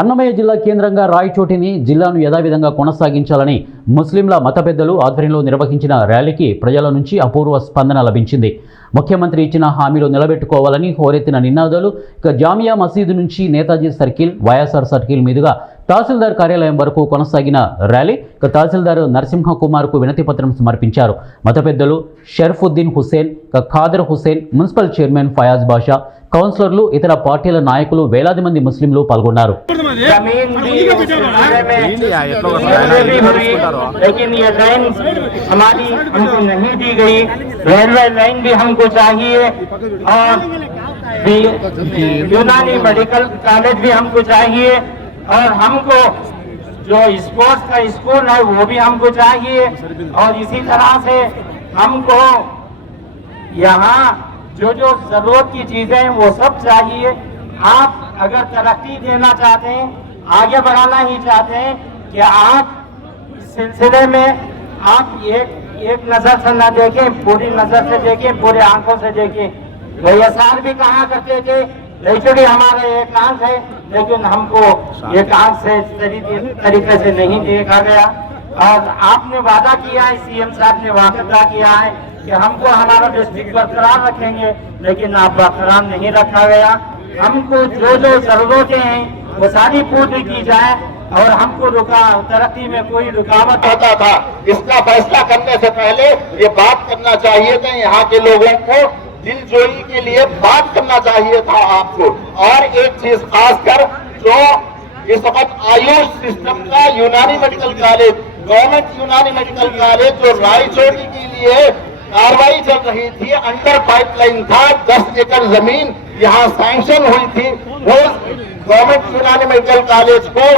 అన్నమయ్య జిల్లా కేంద్రంగా రాయచోటిని జిల్లాను యథావిధంగా కొనసాగించాలని ముస్లింల మత పెద్దలు ఆధ్వర్యంలో నిర్వహించిన ర్యాలీకి ప్రజల నుంచి అపూర్వ స్పందన లభించింది. ముఖ్యమంత్రి ఇచ్చిన హామీలు నిలబెట్టుకోవాలని హోరెత్తిన నినాదాలు. ఇక జామియా మసీదు నుంచి నేతాజీ సర్కిల్, వైఎస్ఆర్ సర్కిల్ మీదుగా తహసీల్దార్ కార్యాలయం వరకు కొనసాగిన ర్యాలీ. ఇక తహసీల్దార్ నరసింహకుమార్కు వినతిపత్రం సమర్పించారు. మత పెద్దలు షర్ఫుద్దీన్ హుసేన్, ఖాదర్ హుసేన్, మున్సిపల్ చైర్మన్ ఫయాజ్ బాషా, కౌన్సిలర్లు, ఇతర పార్టీల నాయకులు, వేలాది మంది ముస్లింలు పాల్గొన్నారు. यूनानी मेडिकल कॉलेज भी हमको चाहिए और हमको जो स्पोर्ट्स का स्कूल है वो भी हमको चाहिए और इसी तरह से हमको यहाँ जो जो जरूरत की चीजें हैं वो सब चाहिए। आप अगर तरक्की देना चाहते हैं, आगे बढ़ाना ही चाहते हैं कि आप इस सिलसिले में आप एक नजर से न देखें, पूरी नजर से देखें, पूरे आंखों से देखें। वैएसआर भी कहा करते थे एक्चुअली हमारा एक आंख है, लेकिन हमको एक आंख से तरीके से नहीं देखा गया और आपने वादा किया है, सीएम साहब ने वादा किया है कि हमको हमारा डिस्ट्रिक्ट बरकरार रखेंगे, लेकिन आप बरकरार नहीं रखा गया। हमको जो जो जरूरतें हैं वो सारी पूरी की जाए और हमको तरक्की में कोई रुकावट होता था। इसका फैसला करने से पहले ये बात करना चाहिए था, यहाँ के लोगों को दिलजोई के लिए बात करना चाहिए था आपको। और एक चीज खासकर जो इस वक्त आयुष सिस्टम का यूनानी मेडिकल कॉलेज, गवर्नमेंट यूनानी मेडिकल कॉलेज जो रायचोटी के लिए कार्रवाई चल रही थी, अंडर पाइपलाइन था, 10 एकड़ जमीन यहाँ सैंक्शन हुई थी, वो गवर्नमेंट यूनानी मेडिकल कॉलेज को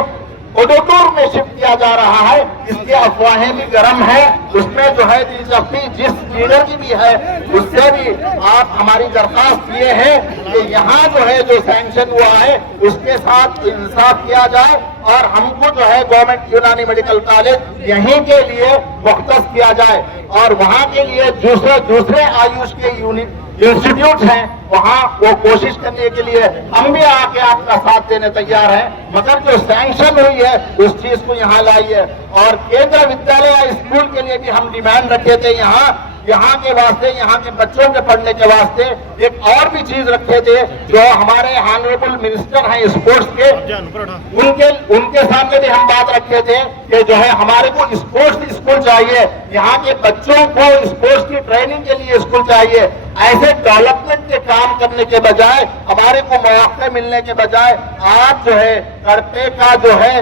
ओडोटूर में शिफ्ट किया जा रहा है। इसकी अफवाहें भी गर्म है, उसमें जो है दिलचस्पी जिस लीडर की भी है उससे भी आप हमारी दरखास्त ये है कि यहाँ जो है जो सैंक्शन हुआ है उसके साथ इंसाफ किया जाए और हमको जो है गवर्नमेंट यूनानी मेडिकल कॉलेज यहीं के लिए मुख्तस किया जाए और वहाँ के लिए दूसरे आयुष के यूनिट इंस्टीट्यूट हैं, वहाँ वो कोशिश करने के लिए हम भी आके आपका साथ देने तैयार हैं। मगर जो सैंक्शन हुई है उस चीज को यहाँ लाइए। और केंद्र विद्यालय स्कूल के लिए भी हम डिमांड रखे थे, यहाँ के वास्ते, यहाँ के बच्चों के पढ़ने के वास्ते एक और भी चीज रखे थे जो हमारे ऑनरेबल मिनिस्टर हैं स्पोर्ट्स के, उनके सामने भी हम बात रखे थे कि जो है हमारे को स्पोर्ट्स स्कूल चाहिए, यहाँ के बच्चों को स्पोर्ट्स की ट्रेनिंग के लिए स्कूल चाहिए। ऐसे डेवलपमेंट के काम करने के बजाय, हमारे को मौके मिलने के बजाय आप जो है करपे का जो है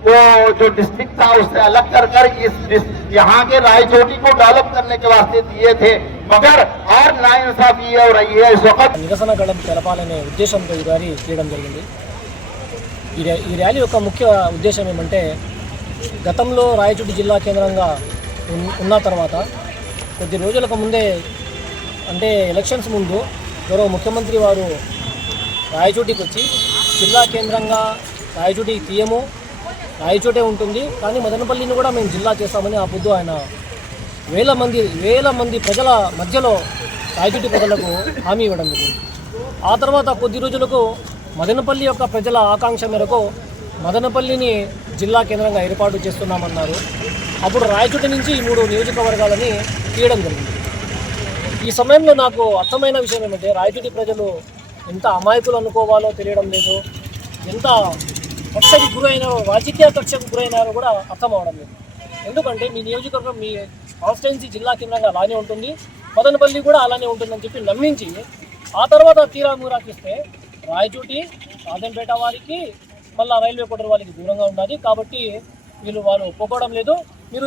वो जो डिस्ट्रिक्ट था उससे अलग कर इस यहाँ के रायचोटी को डेवलप करने के वास्ते दिए थे, मगर और नाइंसाफी हो रही है इस वक्त। నిరసన గళం తెలపాలనే ఉద్దేశంతో ఈ ర్యాలీ చేయడం జరిగింది. ఈ ర్యాలీ యొక్క ముఖ్య ఉద్దేశం ఏమంటే, గతంలో రాయచోటి జిల్లా కేంద్రంగా ఉన్న తర్వాత కొద్ది రోజులకు ముందే, అంటే ఎలక్షన్స్ ముందు గౌరవ ముఖ్యమంత్రి వారు రాయచోటికి వచ్చి జిల్లా కేంద్రంగా రాయచోటి తీయము, రాయచోటే ఉంటుంది కానీ మదనపల్లిని కూడా మేము జిల్లా చేస్తామని ఆ పొద్దు ఆయన వేల మంది ప్రజల మధ్యలో రాయచోటి ప్రజలకు హామీ ఇవ్వడం జరిగింది. ఆ తర్వాత కొద్ది రోజులకు మదనపల్లి యొక్క ప్రజల ఆకాంక్ష మేరకు మదనపల్లిని జిల్లా కేంద్రంగా ఏర్పాటు చేస్తున్నామన్నారు. అప్పుడు రాయచోటి నుంచి ఈ 3 నియోజకవర్గాలని తీయడం జరిగింది. ఈ సమయంలో నాకు అర్థమైన విషయం ఏమంటే, రాయచోటి ప్రజలు ఎంత అమాయకులు అనుకోవాలో తెలియడం లేదు, ఎంత కక్షకు గురైనారో, రాజకీయ కక్షకు గురైనారో కూడా అర్థం అవడం లేదు. ఎందుకంటే మీ నియోజకవర్గం, మీ కాన్స్టిట్యున్సీ జిల్లా కేంద్రంగా అలానే ఉంటుంది, మదనపల్లి కూడా అలానే ఉంటుందని చెప్పి నమ్మించి ఆ తర్వాత తీరామూరాకిస్తే రాయచోటి రాజంపేట వారికి, మళ్ళీ రైల్వే కోటర్ వారికి దూరంగా ఉండాలి కాబట్టి వాళ్ళు ఒప్పుకోవడం లేదు. మీరు